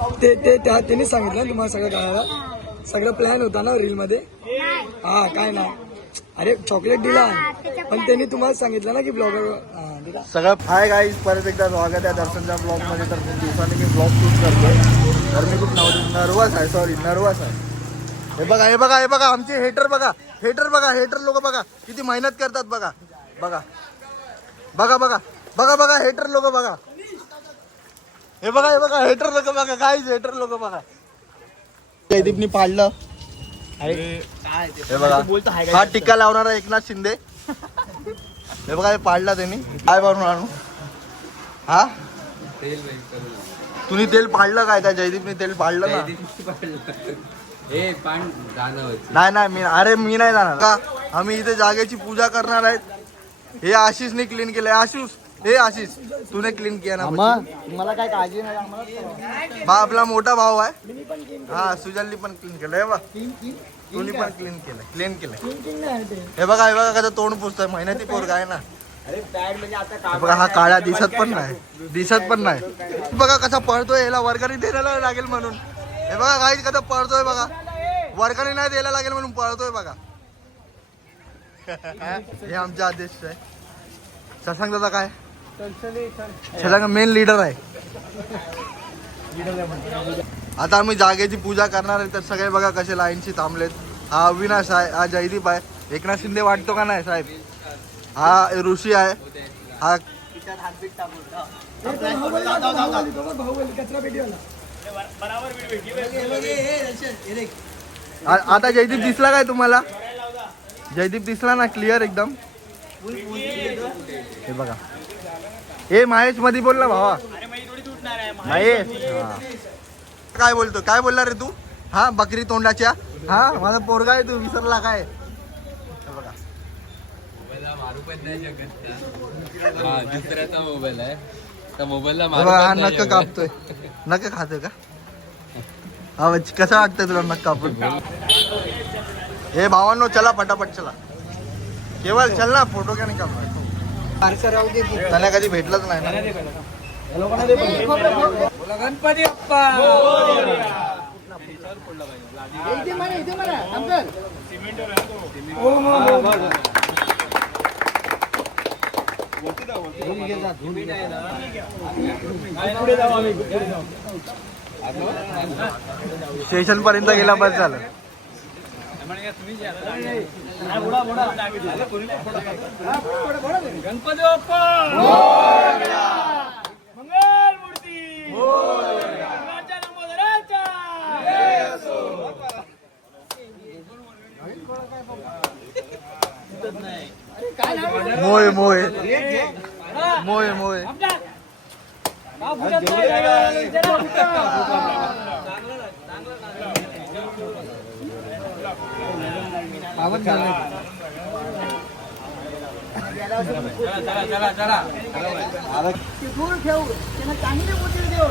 त्यांनी सांगितलं ना तुम्हाला सगळं कळायला. सगळं प्लॅन होता ना रील मध्ये. हा काय नाही, अरे चॉकलेट दिला पण त्यांनी तुम्हाला सांगितलं ना की ब्लॉगर सगळं. हाय गाईज, परत एकदा स्वागत आहे दर्शनच्या ब्लॉग मध्ये. तर खूप दिवसांनी मी ब्लॉग शूट करतोय, तर मी खूप नर्वस आहे. हे बघा आमचे हेटर बघा, हेटर लोक बघा किती मेहनत करतात. बघा हेटर लोक बघा. हे बघा हेटर लोक बघा, गाईज हेटर लोक बघा. जयदीपनी पाडलं. हे बघा हा टिक्का लावणारा एकनाथ शिंदे. हे बघा हे पाडला त्यांनी. काय बनवून आणू हा तुम्ही तेल पाडलं काय? त्या जयदीपनी तेल पाडलं ना. नाही मी नाही जाणार का. आम्ही इथे जागेची पूजा करणार आहेत. हे आशिषने क्लीन केलंय. आशिष तूने क्लीन किया ना. मला काय काळजी नाही. आपला मोठा भाऊ आहे. हा सुजलनी पण क्लीन केलंय बा. तुम्ही पण क्लीन केलंय. हे बघा कसं तोंड पुसतोय. मेहनती पोरगा आहे ना. बघा हा काळा दिसत पण नाही. बघा कसा पळतोय. याला वर्गणी द्यायला लागेल म्हणून. हे बघा गाईज कसं पळतोय बघा. वर्गणी नाही द्यायला लागेल म्हणून पळतोय बघा. हे आमचे आदेश आहे. शशांक दादा काय शशांक मेन लीडर आहे. आता आम्ही जागेची पूजा करणार आहे. तर सगळे बघा कसे लाईनशी थांबलेत. हा अविनाश आहे, हा जयदीप आहे, एकनाथ शिंदे वाटतो का नाही साहेब, हा ऋषी आहे, हा आता जयदीप दिसला काय तुम्हाला? जयदीप दिसला ना क्लिअर एकदम. हे बघा हे महेश मध्ये बोल ना भावा. महेश काय बोलला रे तू? हा बकरी तोंडाच्या. हा माझा पोरगा आहे, तू विसरला काय? बघा दुसऱ्याचा मोबाईल आहे, त्या मोबाईलला हा नक्क कापतोय. नक्क खातोय का? हा कसं वाटतंय तुला नक्क कापून? हे भावांनो चला पटापट चला. केवळ चल ना, फोटो क्या नाही काढणार. त्याला कधी भेटलंच नाही ना. गणपती बाप्पा. स्टेशन पर्यंत गेला बस झालं. गणपती बाप्पा मंगल मूर्ती. मोय मोय मोय मोय दूर ठेवू त्यांना चांगली मोठी देऊ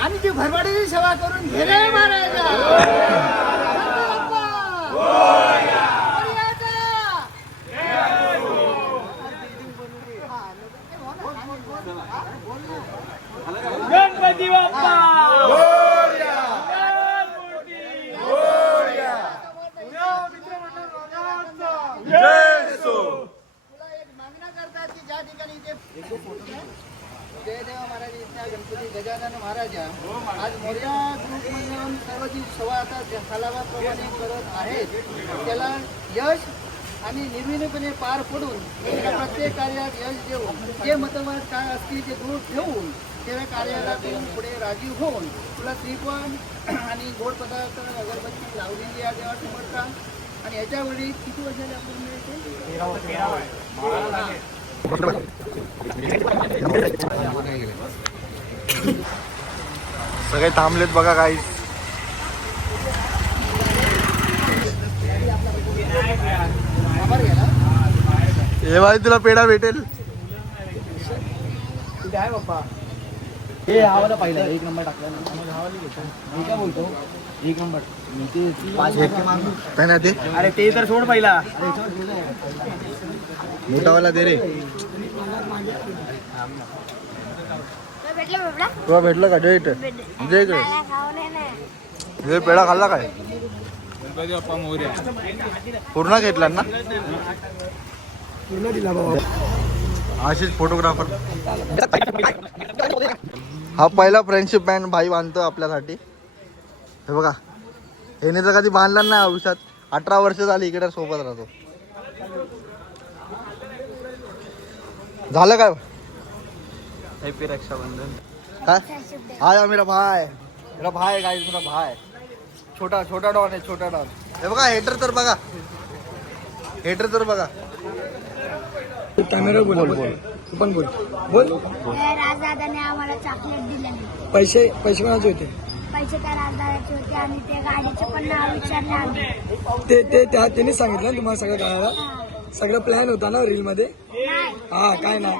आणि ती भरभराटीची सेवा करून घेणे महाराजा. गणपती बाप्पा जयदेव महाराज इथल्या गणपती गजानन महाराजा आज मोर्या ग्रुपमधून सर्व जी सेवा आता कालावाप्रमाणे करत आहेत त्याला यश आणि निर्विघ्नपणे पार पडून त्या प्रत्येक कार्यात यश देऊन जे मतभेद काय असतील ते दूर ठेवून त्या कार्याला देऊन पुढे राजीव होऊन तुला श्रीफळ आणि गोड पदार्थ अगरबत्ती लावलेली या देवासमोर का. आणि याच्या वेळी किती वर्षाला आपण मिळते? सगळे थांबलेत बघा काही. हे बाई तुला पेढा भेटेल. कुठे आहे बाप्पा? हे आवाला पाहिलं एक नंबर टाकला ना. मी काय बोलतो एक नंबर ते. अरे ते तर सोड पहिला. मोठावाला दे रे. तुला भेटलं का डेट? म्हणजे इकडे हे पेढा खाल्ला काय गणपती बाप्पा मोरया. पूर्ण घेतला ना पूर्ण दिला बाबा. आशिष फोटोग्राफर. हा पहिला फ्रेंडशिप बँड भाई बांधतो आपल्यासाठी. हे बघा याने तर कधी बांधला नाही आयुष्यात. 18 वर्ष झाली इकडे सोबत राहतो. झालं काय हॅपी रक्षाबंधन. काय हाय मेरा भाई गाइस मेरा भाई छोटा छोटा डॉन आहे छोटा डॉन. हे बघा हेटर तर बघा कॅमेरा बोल तू पण बोल राजदादाने आम्हाला चॉकलेट दिले. पैसे कोणाचे होते पैसे त्या राजदादाचे होते आणि ते गाडीचे पण नाव विचारले आम्ही. ते त्यांनी सांगितलं ना तुम्हाला सगळं कळायला. सगळं प्लॅन होता ना रील मध्ये. नाही. हा काय ना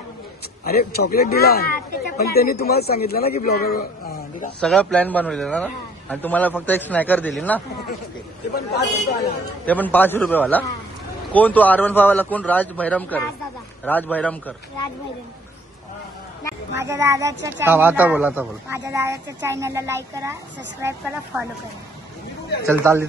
अरे चॉकलेट दिला पण त्यांनी तुम्हाला सांगितलं ना की ब्लॉगर सगळं प्लॅन बनवलेलं ना आणि तुम्हाला फक्त एक स्नॅकर दिली ना. ते पण 5 रुपये वाला. कोण तो R15 वाला कोण राज भैरमकर. माझ्या दादाच्या आता बोल माझ्या दादाच्या चॅनलला लाईक करा, सबस्क्राईब करा, फॉलो करा. चल चालली